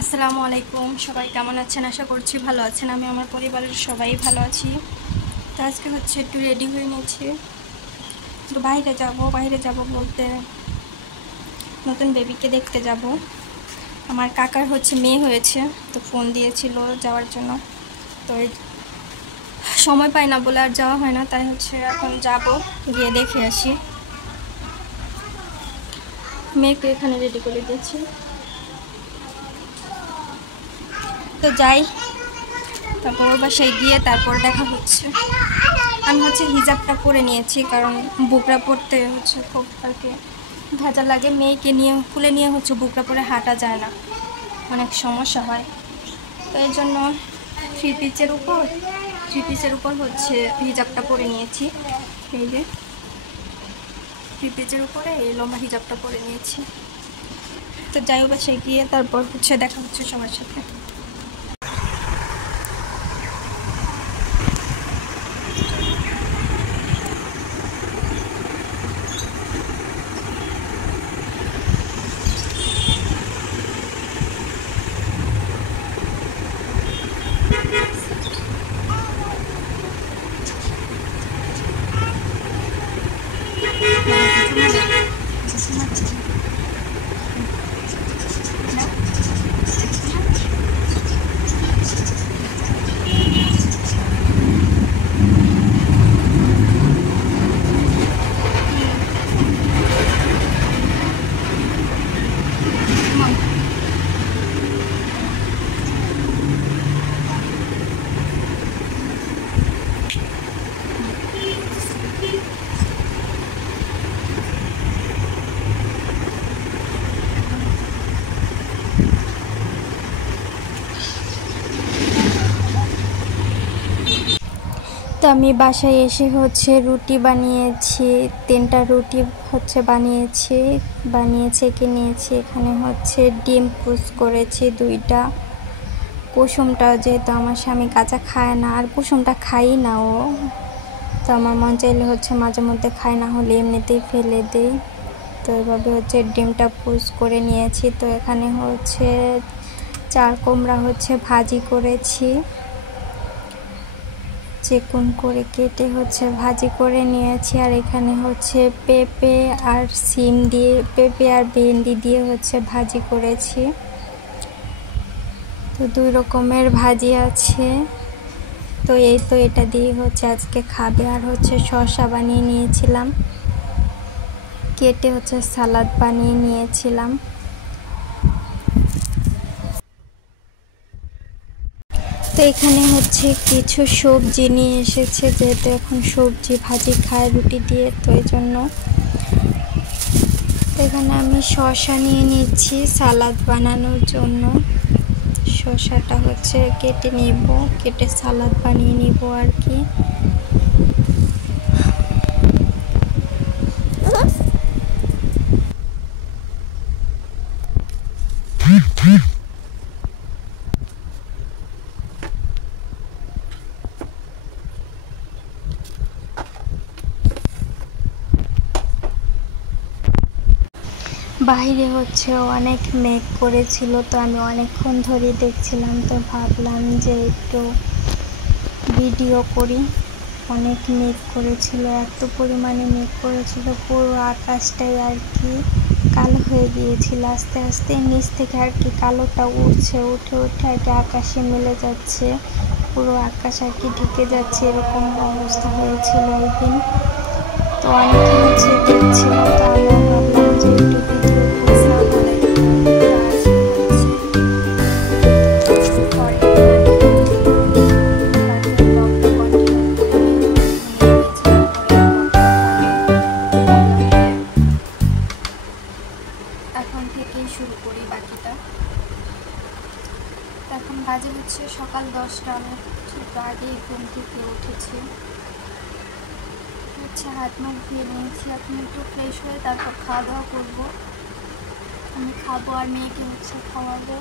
আসসালামু আলাইকুম, সবাই কেমন আছেন? আশা করছি ভালো আছেন। আমি আমার পরিবারের সবাই ভালো আছি। তো আজকে হচ্ছে একটু রেডি হয়ে নিয়েছি, তো বাইরে যাব বলতে নতুন বেবিকে দেখতে যাব। আমার কাকার হচ্ছে মেয়ে হয়েছে, তো ফোন দিয়েছিল যাওয়ার জন্য। তো সময় পাই না বলে আর যাওয়া হয় না, তাই হচ্ছে এখন যাব, গিয়ে দেখে আসি। মেয়েকে এখানে রেডি করে দিয়েছি, তো যাই, তারপর ওর বাসায় গিয়ে তারপর দেখা হচ্ছে। আমি হচ্ছে হিজাবটা পরে নিয়েছি, কারণ বুকরা পরতে হচ্ছে খুব আর কি ভেজা লাগে। মেয়েকে নিয়ে খুলে নিয়ে হচ্ছে বুকরা পরে হাঁটা যায় না, অনেক সমস্যা হয়। তো এই জন্য থ্রি পিসের উপর হচ্ছে হিজাবটা পরে নিয়েছি। এই যে থ্রি পিসের উপরে এই লম্বা হিজাবটা পরে নিয়েছি। তো যাই বাসায় গিয়ে তারপর হচ্ছে দেখা হচ্ছে সবার সাথে। তো আমি বাসায় এসে হচ্ছে রুটি বানিয়েছি, 3টা রুটি হচ্ছে বানিয়ে ছেঁকে নিয়েছি। এখানে হচ্ছে ডিম পোচ করেছি 2টা। কুসুমটা যেহেতু আমার স্বামী কাঁচা খায় না, আর কুসুমটা খাই না ও, তো আমার মন চাইলে হচ্ছে মাঝে মধ্যে খায়, না হলে এমনিতেই ফেলে দিই। তো এভাবে হচ্ছে ডিমটা পোচ করে নিয়েছি। তো এখানে হচ্ছে 4 কুমড়া হচ্ছে ভাজি করেছি, চিকন করে কেটে হচ্ছে ভাজি করে নিয়েছি। আর এখানে হচ্ছে পেঁপে আর ভেন্ডি দিয়ে হচ্ছে ভাজি করেছি। তো 2 রকমের ভাজি আছে। তো এটা দিয়ে হচ্ছে আজকে খাবে। আর হচ্ছে শসা বানিয়ে নিয়েছিলাম, কেটে হচ্ছে সালাদ বানিয়ে নিয়েছিলাম। তো এখানে হচ্ছে কিছু সবজি নিয়ে এসেছে, যেহেতু এখন সবজি ভাজি খায় রুটি দিয়ে, তো এই জন্য এখানে আমি শসা নিয়ে নিচ্ছি সালাদ বানানোর জন্য। শসাটা হচ্ছে কেটে সালাদ বানিয়ে নিব আর কি। বাইরে হচ্ছে অনেক মেঘ করেছিল, তো আমি অনেকক্ষণ ধরে দেখছিলাম, তো ভাবলাম যে একটু ভিডিও করি। অনেক মেঘ করেছিল, এত পরিমাণে মেঘ করেছিল, পুরো আকাশটাই আর কি কালো হয়ে গিয়েছিল। আস্তে আস্তে নিচ থেকে আর কি কালোটা উঠে আর কি আকাশে মিলে যাচ্ছে, পুরো আকাশ আর কি ঢেকে যাচ্ছে, এরকম অবস্থা হয়েছিল ওই দিন। তো অনেকে হচ্ছে দেখছিল, তো আমরা ভাবলাম যে একটু ভিডিও এখন থেকেই শুরু করি বাকিটা। এখন বাজে হচ্ছে সকাল 10টা। আমি ঠিক আগেই ঘুম থেকে উঠেছি, হচ্ছে হাত মুখ ধুয়ে নিয়েছি। এখন একটু ফ্রেশ হয়ে তারপর খাওয়া দাওয়া করবো। আমি খাবো আর মেয়েকে হচ্ছে খাওয়াবো।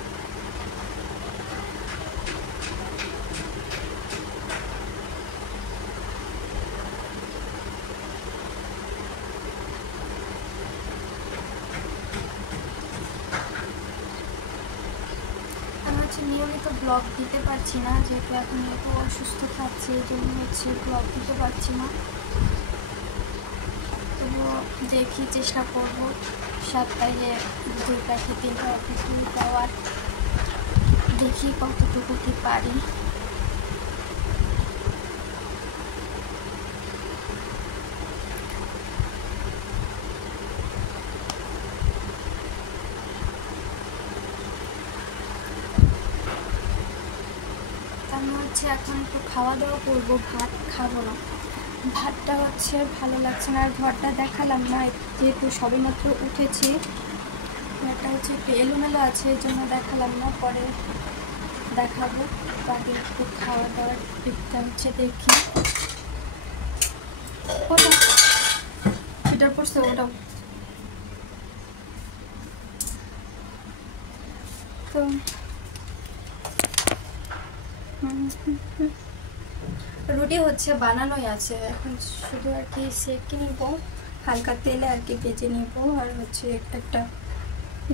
হচ্ছে নিয়মিত ব্লগ দিতে পারছি না, যেহেতু এখন একটু অসুস্থ থাকছে, এই জন্য হচ্ছে ব্লগ দিতে পারছি না। তবুও দেখি, চেষ্টা করব সপ্তাহে 2 প্যাকেট 3 প্যাকেট দেওয়ার, দেখি কতটুকু কি পারি। আমি হচ্ছে এখন একটু খাওয়া দাওয়া করবো, ভাত খাবো না। ভাতটা হচ্ছে ভালো লাগছে না, আর ঘরটা দেখালাম না যেহেতু সবেমাত্র উঠেছি। ঘরটা হচ্ছে একটু এলোমেলো আছে, এই জন্য দেখালাম না, পরে দেখাবো। আগে একটু খাওয়া দাওয়ার দিকটা হচ্ছে দেখি। ওটা ফিটার পড়ছে, ওটাও তো রুটি হচ্ছে বানানোই আছে, এখন শুধু আর কি সেঁকে নিব, হালকা তেলে আর কি ভেজে নিব, আর হচ্ছে একটা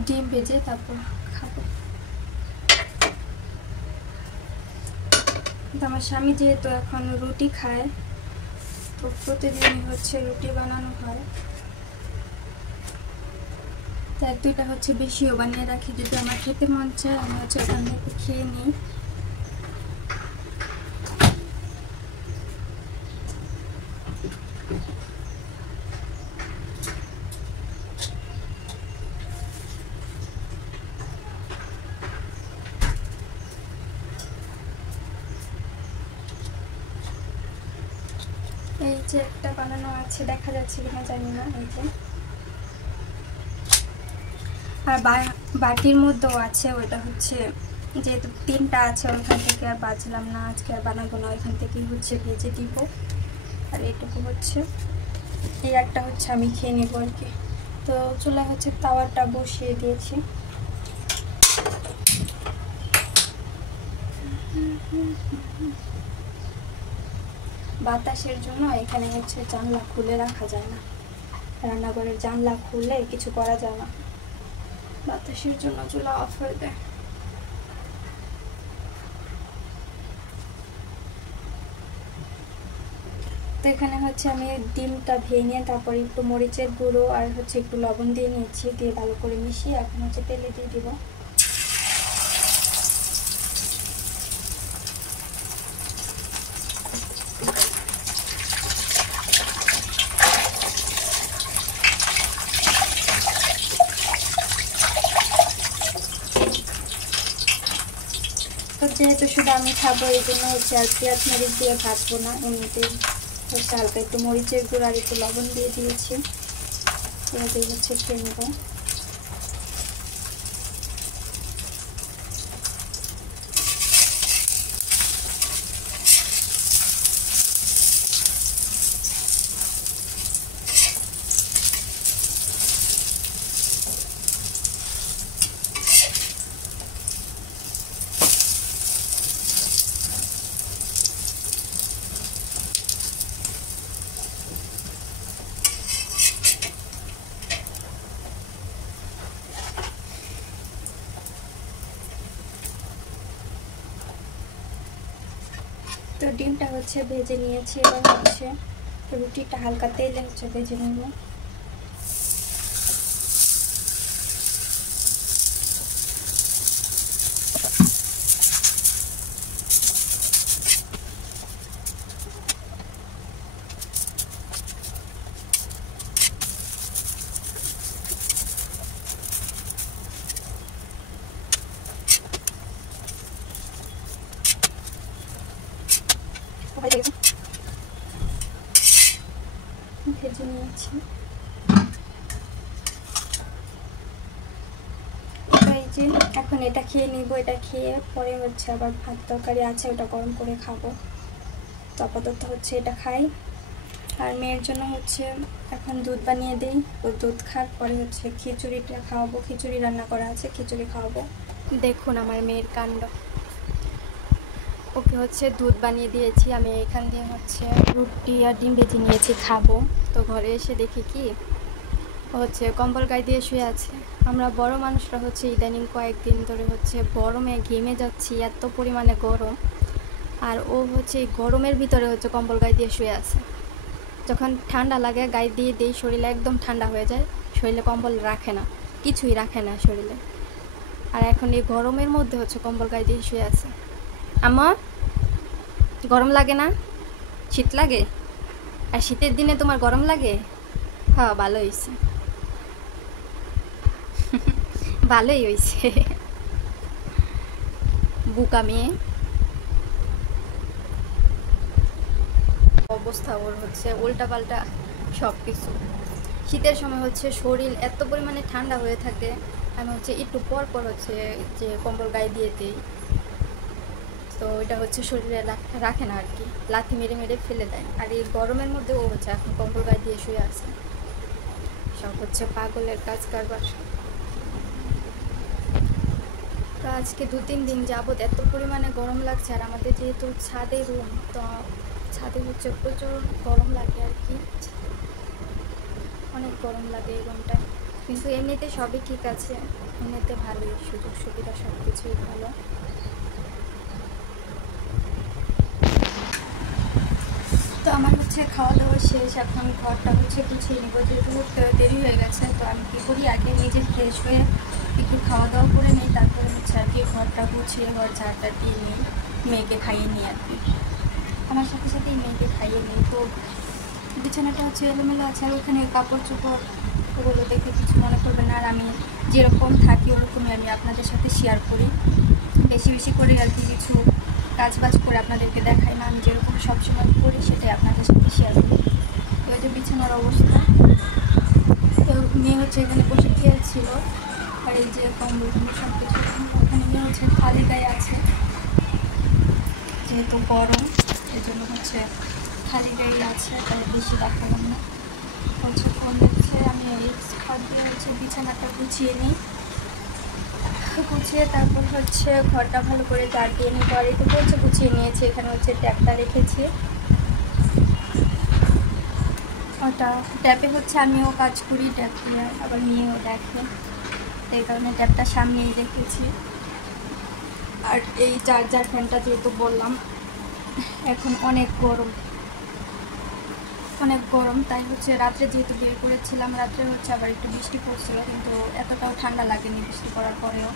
ডিম ভেজে তারপর খাবো। আমার স্বামী যেহেতু এখন রুটি খায়, তো প্রতিদিনই হচ্ছে রুটি বানানো হয়, তো 1-2টা হচ্ছে বেশিও বানিয়ে রাখি, যদি আমার খেতে মন চায় আমি হচ্ছে ওখান থেকে খেয়ে নিই। এই যে একটা বানানো আছে, দেখা যাচ্ছে কিনা জানি না, এই যে। আর বাটির মধ্যেও আছে, ওইটা হচ্ছে যেহেতু 3টা আছে ওইখান থেকে আর বাজলাম না, আজকে আর বানাবো না, ওইখান থেকেই হচ্ছে ভেজে দিব। আর এইটুকু হচ্ছে, এই একটা হচ্ছে আমি খেয়ে নেব আর কি। তো চুলায় হচ্ছে তাওয়াটা বসিয়ে দিয়েছি। বাতাসের জন্য এখানে হচ্ছে জানলা খুলে রাখা যায় না, রান্নাঘরের জানলা খুলে কিছু করা যায় না, বাতাসের জন্য চুলা অফ হয়ে দেয়। তো এখানে হচ্ছে আমি ডিমটা ভেঙে তারপরে একটু মরিচের গুঁড়ো আর হচ্ছে একটু লবণ দিয়ে নিয়েছি, দিয়ে ভালো করে মিশিয়ে এখন হচ্ছে তেলে দিয়ে দিব। তো যেহেতু শুধু আমি খাবো, এই জন্য হচ্ছে আর পেঁয়াজ মরিচ দিয়ে ভাজবো না, এমনিতে হচ্ছে হালকা একটু মরিচের গুঁড়ো আর একটু লবণ দিয়ে দিয়েছি, এভাবেই হচ্ছে খেয়ে নেবো। তো ডিমটা হচ্ছে ভেজে নিয়েছি, এবার হচ্ছে রুটিটা হালকা তেলে হচ্ছে ভেজে নেব। ভেজে নিয়েছি, এই যে এখন এটা খেয়ে নিব, এটা খেয়ে পরে হচ্ছে আবার ভাত তরকারি আছে, ওটা গরম করে খাবো। তো আপাতত হচ্ছে এটা খাই, আর মেয়ের জন্য হচ্ছে এখন দুধ বানিয়ে দিই, ও দুধ খাওয়ার পরে হচ্ছে খিচুড়িটা খাওয়াবো, খিচুড়ি রান্না করা আছে, খিচুড়ি খাওয়াবো। দেখুন আমার মেয়ের কাণ্ড, ওকে হচ্ছে দুধ বানিয়ে দিয়েছি, আমি এখান দিয়ে হচ্ছে রুটি আর ডিম ভেজে নিয়েছি খাবো। তো ঘরে এসে দেখি কি হচ্ছে কম্বল গায়ে দিয়ে শুয়ে আছে। আমরা বড় মানুষরা হচ্ছে ইদানিং কয়েকদিন ধরে হচ্ছে গরমে ঘেমে যাচ্ছি, এত পরিমাণে গরম। আর ও হচ্ছে এই গরমের ভিতরে হচ্ছে কম্বল গায়ে দিয়ে শুয়ে আছে। যখন ঠান্ডা লাগে গায়ে দিয়ে দিই, শরীরে একদম ঠান্ডা হয়ে যায়, শরীরে কম্বল রাখে না, কিছুই রাখে না শরীরে। আর এখন এই গরমের মধ্যে হচ্ছে কম্বল গায়ে দিয়ে শুয়ে আছে। আমার গরম লাগে না? শীত লাগে? আর শীতের দিনে তোমার গরম লাগে? হ্যাঁ, ভালো হয়েছে, ভালোই হয়েছে। বুকা মেয়ে অবস্থা ওর হচ্ছে উল্টাপাল্টা সব কিছু। শীতের সময় হচ্ছে শরীর এত পরিমাণে ঠান্ডা হয়ে থাকে, আমি হচ্ছে একটু পর পর হচ্ছে যে কম্বল গায়ে দিয়ে দিই, তো এটা হচ্ছে শরীরে রাখে না আর কি, লাথি মেরে মেরে ফেলে দেয়। আর এই গরমের মধ্যে ও হচ্ছে এখন কম্বল গায়ে দিয়ে শুয়ে আছে। সব হচ্ছে পাগলের কাজ কারবার। তো আজকে 2-3 দিন যাবৎ এত পরিমাণে গরম লাগছে। আর আমাদের যেহেতু ছাদে রুম, তো ছাদে হচ্ছে প্রচুর গরম লাগে আর কি, অনেক গরম লাগে এই রুমটায়। কিন্তু এমনিতে সবই ঠিক আছে, এমনিতে ভালোই, সুযোগ সুবিধা সব কিছুই ভালো। তো আমার হচ্ছে খাওয়া দাওয়া শেষ, এখন ঘরটা হচ্ছে গুছিয়ে নিব, যেহেতু দেরি হয়ে গেছে। তো আমি কী করি, আগে নিজে ফ্রেশ হয়ে একটু খাওয়া দাওয়া করে নিই, তারপরে হচ্ছে আর কি ঘরটা গুছিয়ে ঘর ঝাড়টা দিয়ে নিই, মেয়েকে খাইয়ে নিই আর কি। আমার সাথে সাথেই মেয়েকে খাইয়ে নিই। তো বিছানাটা হচ্ছে এলোমেলো আছে, আর ওখানে কাপড় চোপড় ওগুলো দেখে কিছু মনে করবে না। আর আমি যেরকম থাকি ওরকমই আমি আপনাদের সাথে শেয়ার করি, বেশি বেশি করে আর কি কিছু কাজ বাজ করে আপনাদেরকে দেখাই না, আমি যেরকম সবসময় করি সেটাই আপনাদের সাথে শেয়ার করি। তো এই যে বিছানার অবস্থা, তো মেয়ে হচ্ছে এখানে বসে খেয়েছিল, আর এই যে কম্বল সব কিছু ওখানে মেয়ে হচ্ছে খালি গায়ে আছে, যেহেতু গরম এই জন্য হচ্ছে খালি গায়ে আছে, তাই বেশি দেখালাম না। হচ্ছে ফোন দেখছে, আমি এই খাট দিয়ে হচ্ছে বিছানাটা গুছিয়ে নিই, গুছিয়ে তারপর হচ্ছে ঘরটা ভালো করে ঝাড় দিয়ে নিই। আর একটু হচ্ছে গুছিয়ে নিয়েছি, এখানে হচ্ছে ট্যাপটা রেখেছি, ওটা ট্যাপে হচ্ছে আমিও কাজ করি, ট্যাপ দিয়ে আবার মেয়েও দেখে, এই কারণে ট্যাপটা সামনেই রেখেছি। আর এই চার্জার ফ্যানটা যেহেতু বললাম এখন অনেক গরম, অনেক গরম, তাই হচ্ছে রাত্রে যেহেতু বের করেছিলাম, রাত্রে হচ্ছে আবার একটু বৃষ্টি পড়ছিল, কিন্তু এতটাও ঠান্ডা লাগেনি বৃষ্টি পড়ার পরেও।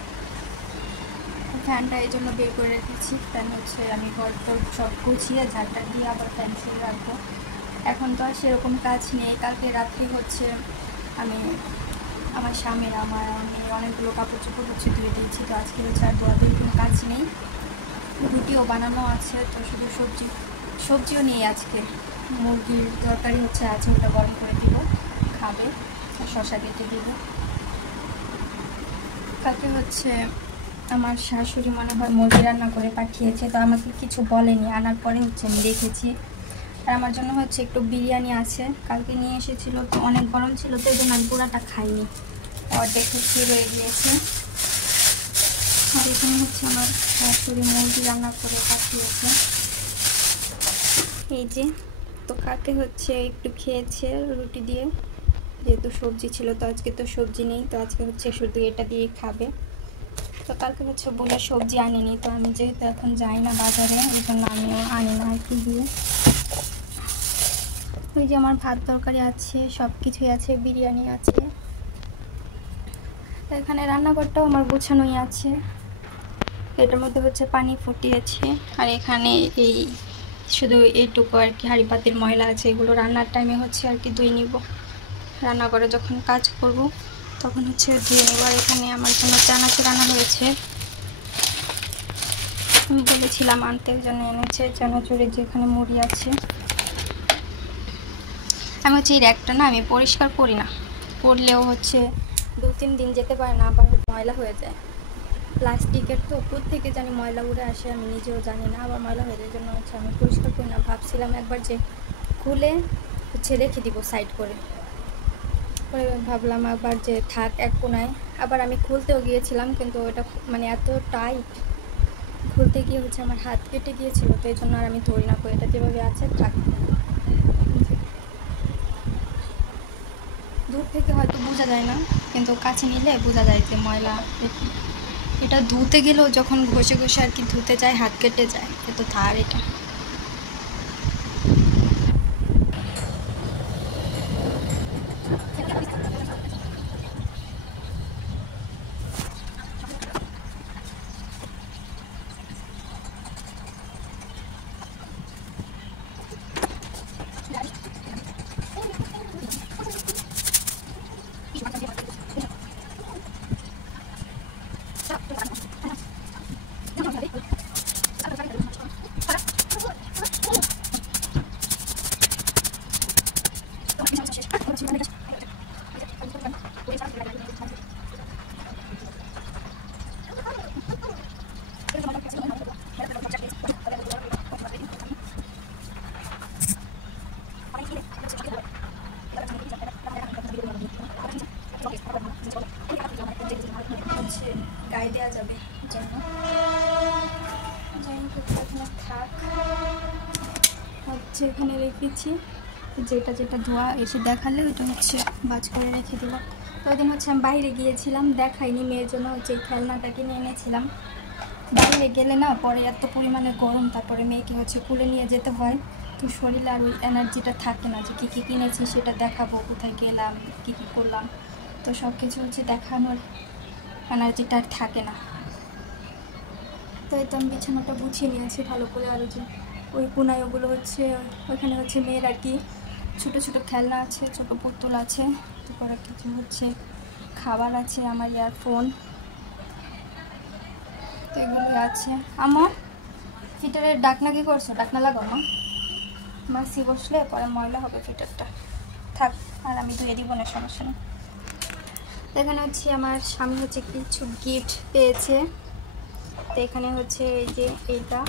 ফ্যানটা এই জন্য বের করে রেখেছি। ফ্যান হচ্ছে আমি ঘর তোর সব গুছিয়ে ঝাড়টা দিয়ে আবার ফ্যান ছেড়ে রাখবো। এখন তো আর সেরকম কাজ নেই। কালকে রাত্রে হচ্ছে আমি আমার স্বামীর আমি অনেকগুলো কাপড় চোপড় হচ্ছে ধুয়ে দিয়েছি, তো আজকে হচ্ছে আর ধোয়াধুয়ির কোনো কাজ নেই, রুটিও বানানো আছে, তো শুধু সবজিও নিয়ে আজকে মুরগির তরকারি হচ্ছে আছে, ওটা গরম করে দিব, খাবে, আর শসা কেটে দিব। কালকে হচ্ছে আমার শাশুড়ি মনে হয় মুরগি রান্না করে পাঠিয়েছে, তো আমাকে কিছু বলেনি, আনার পরে হচ্ছে আমি দেখেছি। আর আমার জন্য হচ্ছে একটু বিরিয়ানি আছে, কালকে নিয়ে এসেছিলো, তো অনেক গরম ছিল, তো এই জন্য আমি পুরাটা খাইনি, অর্ধেক হচ্ছে রয়ে গিয়েছে। আর এখানে হচ্ছে আমার শাশুড়ি মুরগি রান্না করে পাঠিয়েছে, এই যে। তো কালকে হচ্ছে একটু খেয়েছে রুটি দিয়ে, যেহেতু সবজি ছিল, তো আজকে তো সবজি নেই, তো আজকে হচ্ছে শুধু এটা দিয়েই খাবে। তো কালকে হচ্ছে বলে সবজি আনিনি, তো আমি যেহেতু এখন যাই না বাজারে, এই জন্য আমিও আনি না আর কি দিয়ে। ওই যে আমার ভাত তরকারি আছে, সব কিছুই আছে, বিরিয়ানি আছে। এখানে রান্নাঘরটাও আমার গোছানোই আছে, এটার মধ্যে হচ্ছে পানি ফুটিয়েছি। আর এখানে এই শুধু এইটুকু আর কি হাঁড়ি পাতির ময়লা আছে, এগুলো রান্নার টাইমে হচ্ছে আর কি ধুয়ে নিব, রান্নাঘরে যখন কাজ করব তখন হচ্ছে ধুয়ে নেব। আর এখানে আমার জন্য চানাচুর আনা হয়েছে, আমি বলেছিলাম আনতে, ওই জন্য এনেছে চানাচুরের যেখানে মুড়ি আছে। আমি হচ্ছে এই র্যাকটা না আমি পরিষ্কার করি না, করলেও হচ্ছে 2-3 দিন যেতে পারে না, আবার ময়লা হয়ে যায়। প্লাস্টিকের তো থেকে জানি ময়লা উড়ে আসে, আমি নিজেও জানি না, আবার ময়লা হয়ে যায়, এই জন্য হচ্ছে আমি পরিষ্কার করি না। ভাবছিলাম একবার যে খুলে হচ্ছে রেখে দিব সাইড করে, পরে ভাবলাম আবার যে থাক এক কোনায়। আবার আমি খুলতেও গিয়েছিলাম, কিন্তু ওটা মানে এত টাইট, খুলতে গিয়ে হচ্ছে আমার হাত কেটে গিয়েছিল, তো এই জন্য আর আমি ধরি না, এটা যেভাবে আছে থাক। দূর থেকে হয়তো বোঝা যায় না, কিন্তু কাছে নিলে বোঝা যায় যে ময়লা। এটা ধুতে গেলেও যখন ঘষে ঘষে আর কি ধুতে যায় হাত কেটে যায়, এত ধার এটা। গায়ে দেওয়া যাবে জন্য যাই হোক এখানে থাক। হচ্ছে এখানে রেখেছি, যেটা যেটা ধোয়া এসে দেখালে ওইটা হচ্ছে বাজ করে রেখে দিল। তো ওই দিন হচ্ছে আমি বাইরে গিয়েছিলাম, দেখাইনি, মেয়ের জন্য হচ্ছে এই খেলনাটা কিনে এনেছিলাম। বাইরে গেলে না পরে এত পরিমাণে গরম, তারপরে মেয়েকে হচ্ছে কুলে নিয়ে যেতে হয়, তো শরীরে আর ওই এনার্জিটা থাকে না যে কী কী কিনেছি সেটা দেখাবো, কোথায় গেলাম, কী কী করলাম। তো সব কিছু হচ্ছে দেখানোর এনার্জিটা আর থাকে না। তো এই তো আমি বিছানাটা গুছিয়ে নিয়েছি ভালো করে, আরও যে ওই কোনায় ওগুলো হচ্ছে ওইখানে হচ্ছে মেয়ের আর কি ছোটো ছোটো খেলনা আছে, ছোটো পুতুল আছে, তারপরে কিছু হচ্ছে খাবার আছে, আমার ইয়ারফোন, তো এগুলোই আছে। আমার ফিটারের ডাকনা কি করছো? ডাকনা লাগাও না, মাসি বসলে পরে ময়লা হবে ফিটারটা, থাক, আর আমি ধুয়ে দিব না, সমস্যা নেই। এখানে হচ্ছে আমার স্বামী হচ্ছে কিছু গিফট পেয়েছে, তো এখানে হচ্ছে এই যে এইটা,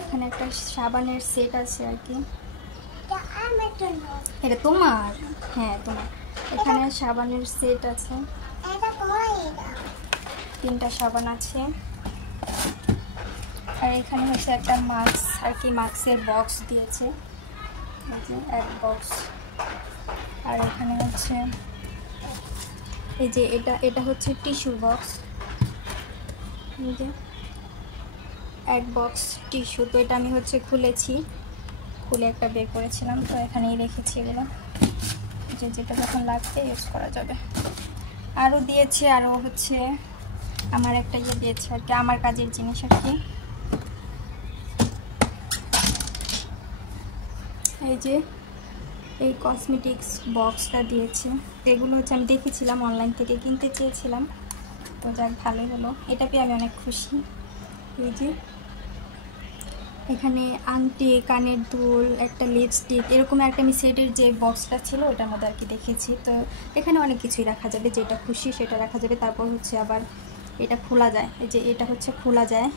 এখানে একটা সাবানের সেট আছে আর কি, এটা তোমার? হ্যাঁ তোমার। এখানে সাবানের সেট আছে, 3টা সাবান আছে, আর এখানে হচ্ছে একটা মাস্ক আর কি, মাস্কের বক্স দিয়েছে, এই যে এক বক্স। আর এখানে হচ্ছে এই যে এটা হচ্ছে টিস্যুর বক্স, এই যে এক বক্স টিস্যু। তো এটা আমি হচ্ছে খুলেছি, খুলে একটা বের করেছিলাম, তো এখানেই রেখেছি এগুলো, যে যেটা যখন লাগবে ইউজ করা যাবে। আরও দিয়েছে, আরও হচ্ছে আমার একটা ইয়ে দিয়েছে আর কি, আমার কাজের জিনিস আর কি, এই যে এই কসমেটিক্স বক্সটা দিয়েছে। এগুলো হচ্ছে আমি দেখেছিলাম অনলাইন থেকে, কিনতে চেয়েছিলাম, তো যাক ভালোই হলো, এটা পেয়ে আমি অনেক খুশি। এই যে এখানে আংটি, কানের দুল, একটা লিপস্টিক, এরকম একটা আমি সেটের যে বক্সটা ছিল ওটার মধ্যে আর কি দেখেছি। তো এখানে অনেক কিছুই রাখা যাবে, যেটা খুশি সেটা রাখা যাবে। তারপর হচ্ছে আবার এটা খোলা যায়, এই যে এটা হচ্ছে খোলা যায়,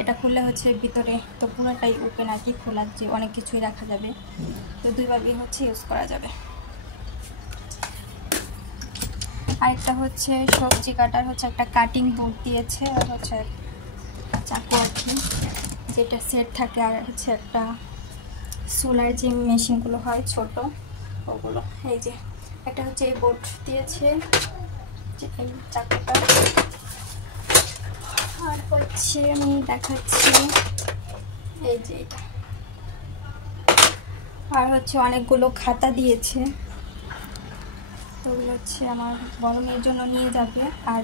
এটা খুললে হচ্ছে ভিতরে তো পুরোটাই ওপেন আর কি, খোলা, যে অনেক কিছুই রাখা যাবে, তো দুইভাবেই হচ্ছে ইউজ করা যাবে। আরেকটা হচ্ছে সবজি কাটার হচ্ছে একটা কাটিং বোর্ড দিয়েছে, আর হচ্ছে চাকু আর কি, যেটা সেট থাকে, আর হচ্ছে একটা সোলার যে মেশিনগুলো হয় ছোট ওগুলো। এই যে একটা হচ্ছে এই বোর্ড দিয়েছে, এই চাকুটা। আর হচ্ছে আমি দেখাচ্ছি এই যে এটা, আর হচ্ছে অনেকগুলো খাতা দিয়েছে, তো ওগুলো হচ্ছে আমার বড় মেয়ের জন্য নিয়ে যাবে, আর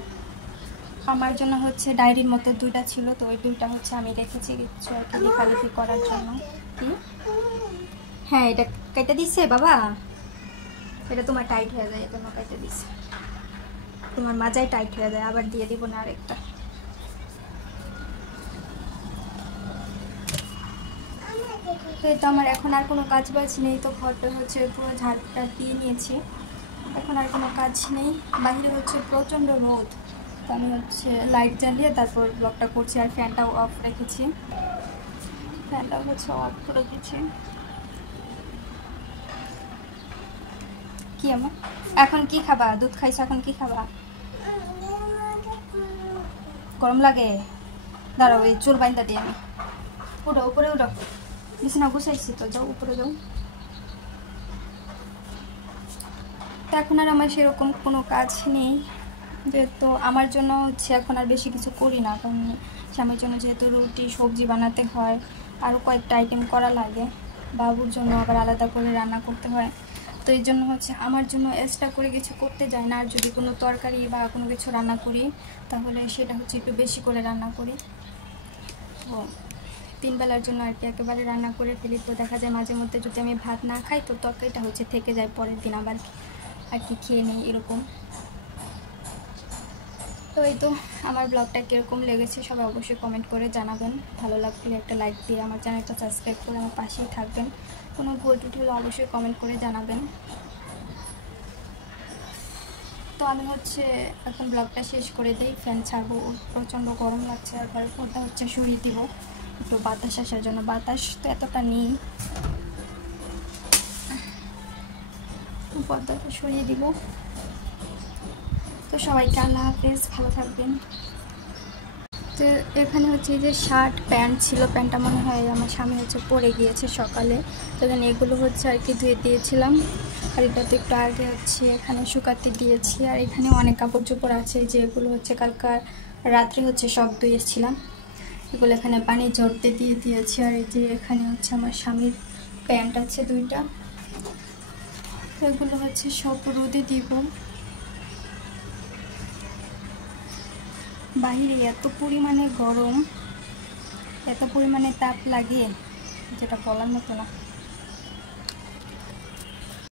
আমার জন্য হচ্ছে ডায়েরির মতো 2টা ছিল, তো ওই 2টা হচ্ছে আমি রেখেছি কিছু আর কি লেখালেখি করার জন্য। কি? হ্যাঁ এটা কেটে দিচ্ছে বাবা, এটা তোমার টাইট হয়ে যায়, এজন্য কেটে দিচ্ছে, তোমার মাজায় টাইট হয়ে যায়, আবার দিয়ে দিব না আরেকটা। তো এটা আমার এখন আর কোনো কাজ বাজ নেই, তো ঘরটা হচ্ছে পুরো ঝাড়টা দিয়ে নিয়েছি, এখন আর কোনো কাজ নেই। বাইরে হচ্ছে প্রচণ্ড রোদ, তো আমি হচ্ছে লাইট জ্বালিয়ে তারপর ব্লগটা করছি, আর ফ্যানটাও অফ রেখেছি, ফ্যানটাও হচ্ছে অফ করে দিচ্ছি। কি আমার এখন কি খাবা? দুধ খাইছো, এখন কি খাবা? গরম লাগে? দাঁড়াও এই চুল বাইন্দা দিই আমি। উঠো উপরে উঠো, বিছানা গুছাইছি তো, যাও উপরে যাও। এখন আর আমার সেরকম কোনো কাজ নেই, যেহেতু আমার জন্য হচ্ছে এখন আর বেশি কিছু করি না, কারণ স্বামীর জন্য যেহেতু রুটি সবজি বানাতে হয়, আরও কয়েকটা আইটেম করা লাগে, বাবুর জন্য আবার আলাদা করে রান্না করতে হয়। তো এই জন্য হচ্ছে আমার জন্য এক্সট্রা করে কিছু করতে যায় না। আর যদি কোনো তরকারি বা কোনো কিছু রান্না করি তাহলে সেটা হচ্ছে একটু বেশি করে রান্না করি। তো 3 বেলার জন্য আর কি একেবারে রান্না করে ফেলি। তো দেখা যায় মাঝে মধ্যে যদি আমি ভাত না খাই তো তরকারিটা হচ্ছে থেকে যায়, পরের দিন আবার আর কি খেয়ে নিই এরকম। তো এই তো আমার ব্লগটা কীরকম লেগেছে সবাই অবশ্যই কমেন্ট করে জানাবেন। ভালো লাগলে একটা লাইক দিয়ে আমার চ্যানেলটা সাবস্ক্রাইব করে আমার পাশেই থাকবেন। কোনো ভুল টুটি হলে অবশ্যই কমেন্ট করে জানাবেন। তো আমি হচ্ছে এখন ব্লগটা শেষ করে দিই, ফ্যান ছাড়বো, প্রচণ্ড গরম লাগছে। আর ঘরের পর্দা হচ্ছে সরিয়ে দিব একটু বাতাস আসার জন্য, বাতাস তো এতটা নেই, পর্দাটা সরিয়ে দিব। তো সবাইকে আল্লাহ হাফেজ, ভালো থাকবেন। তো এখানে হচ্ছে যে শার্ট প্যান্ট ছিল, প্যান্টটা মনে হয় আমার স্বামী হচ্ছে পরে গিয়েছে সকালে, তো এখানে এগুলো হচ্ছে আর কি ধুয়ে দিয়েছিলাম। আর এটা তো একটু আগে হচ্ছে এখানে শুকাতে দিয়েছি। আর এখানে অনেক কাপড় চোপড় আছে যে এগুলো হচ্ছে কালকার রাত্রে হচ্ছে সব ধুয়েছিলাম, এগুলো এখানে পানি ঝরতে দিয়ে দিয়েছি। আর এই যে এখানে হচ্ছে আমার স্বামীর প্যান্ট আছে 2টা, তো এগুলো হচ্ছে সব রোদে দিব। বাইরে এত পরিমাণে গরম, এত পরিমাণে তাপ লাগে যেটা বলার মতো না।